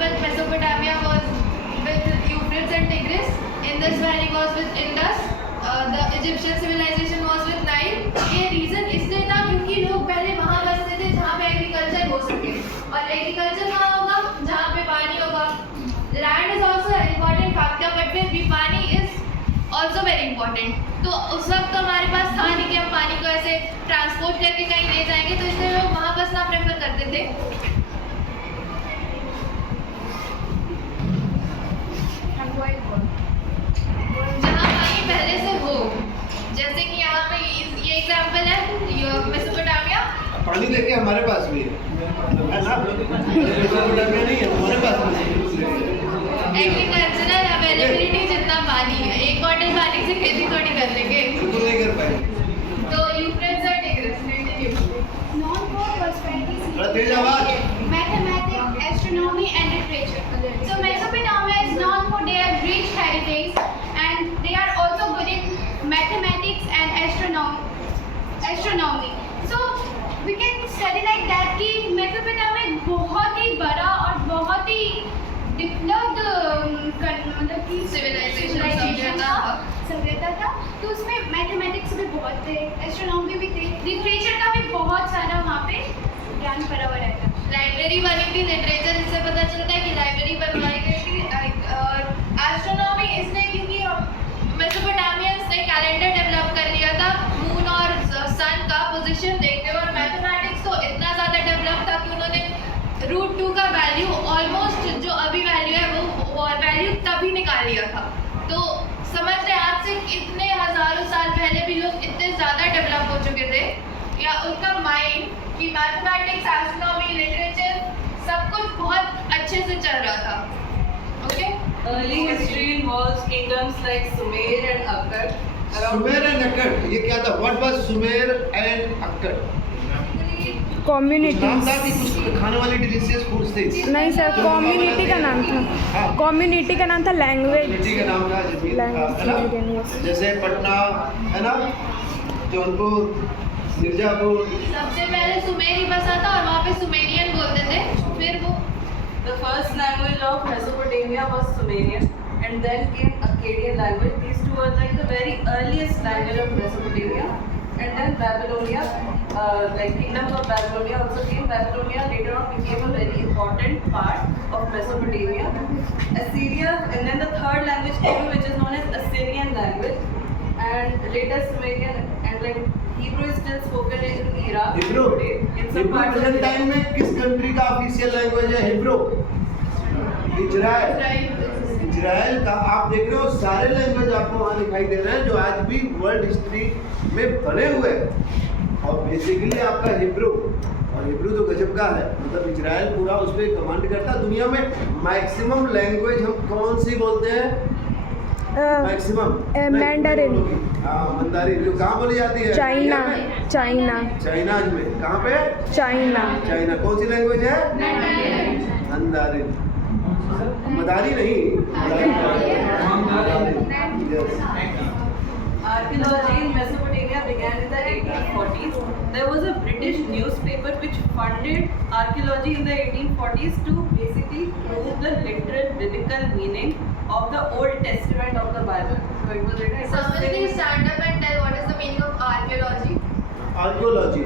example, Mesopotamia was with Euphrates and Tigris. Indus Valley was with Indus. The Egyptian civilization was with Nile. ये reason इसलिए था क्योंकि लोग पहले वहाँ बसते थे जहाँ पे एग्रीकल्चर हो सके, और एग्रीकल्चर कहाँ होगा जहाँ पे पानी होगा. Land is also important factor, but फिर भी पानी इज ऑल्सो वेरी इंपॉर्टेंट. तो उस वक्त हमारे पास था नहीं कि हम पानी को ऐसे ट्रांसपोर्ट करके कहीं ले जाएंगे, तो इसलिए लोग वहाँ बसना प्रेफर करते थे. जहाँ पानी पहले से हो, जैसे कि यहाँ पे ये एग्जाम्पल है मेसोपोटामिया. पानी लेके हमारे पास भी है ना, मेसोपोटामिया नहीं है हमारे पास भी. एग्रीकल्चरल अवेलेबिलिटी जितना पानी है, एक बॉटल पानी से खेती थोड़ी कर लेंगे, बिल्कुल नहीं कर पाएंगे. तो यूफ्रेट्स और टिग्रिस Known for prosperity, तेज आवाज. mathematics, astronomy, and literature. So Mesopotamia is known for their rich heritage, and they are also good in mathematics and astronomy. So we can study like that कि Mesopotamia एक बहुत ही बड़ा और बहुत he developed मतलब कि Civilization सभ्यता था. तो उसमें मैथमेटिक्स भी बहुत थे, एस्ट्रोनॉमी भी थे, लिटरेचर का भी बहुत सारा वहाँ पे ज्ञान भरा हुआ रहता. लाइब्रेरी बनी थी. लिटरेचर इससे पता चलता है कि लाइब्रेरी बनवाई गई थी. और एस्ट्रोनॉमी इसलिए क्योंकि मेसोपोटामियंस ने कैलेंडर डेवलप कर लिया था मून और सन का पोजीशन देखते हुए. और मैथमेटिक्स तो इतना ज़्यादा डेवलप था कि उन्होंने √2 का वैल्यू ऑलमोस्ट जो अभी वैल्यू है वो वैल्यू तभी निकाल लिया था. तो समझ रहे हैं, आज से इतने हज़ारों साल पहले भी लोग इतने ज़्यादा डेवलप हो चुके थे, या उनका माइंड कि मैथमेटिक्स, एस्ट्रोनॉमी, लिटरेचर सब कुछ बहुत अच्छे से चल रहा था. Okay. Early history involves kingdoms like Sumer and Akkad. Sumer and Akkad, ये क्या था? What was Sumer and Akkad? Community नाम था कि कुछ खाने वाली डिलीशियस फूड्स थे. नहीं सर, कम्युनिटी का नाम था. कम्युनिटी का नाम था लैंग्वेज. कम्युनिटी का नाम था जिसमें था, है ना? जैसे पटना है ना, जौनपुर, मिर्जापुर. सबसे पहले सुमेर ही बसा था और वहाँ पे सुमेरियन बोलते थे. फिर वो The first language of Mesopotamia was Sumerian, and then came Akkadian language. These two were like the very earliest language of Mesopotamia. And then Babylonia, like kingdoms of Babylonia also came. Babylonia later on became a very important part of Mesopotamia. Assyria, and then the third language came, which is known as Assyrian language, and later Sumerian, and like Hebrew is still spoken in Iraq Hebrew. today. In some Hebrew parts of present time में किस country का official language है? Hebrew. Israel. Israel का आप देख रहे हो सारे लैंग्वेज आपको वहाँ दिखाई दे रहे हैं जो आज भी वर्ल्ड हिस्ट्री में बने हुए हैं. और बेसिकली आपका हिब्रू, और हिब्रू तो गजब का है, मतलब इजराइल पूरा उस पर कमांड करता है. दुनिया में मैक्सिमम लैंग्वेज हम कौन सी बोलते हैं? Maximum Mandarin. हाँ, मंदारिन. जो कहाँ बोली जाती है? चाइना. चाइना. चाइना में. कहाँ पे? चाइना. चाइना. कौन सी लैंग्वेज है? मंदारिन. मदारी नहीं, Yes. Archaeology in Mesopotamia began in the 1840s. There was a British newspaper which funded archaeology in the 1840s to basically prove the literal biblical meaning of the Old Testament of the Bible. So it was written. Someone please stand up and tell what is the meaning of archaeology. Archaeology.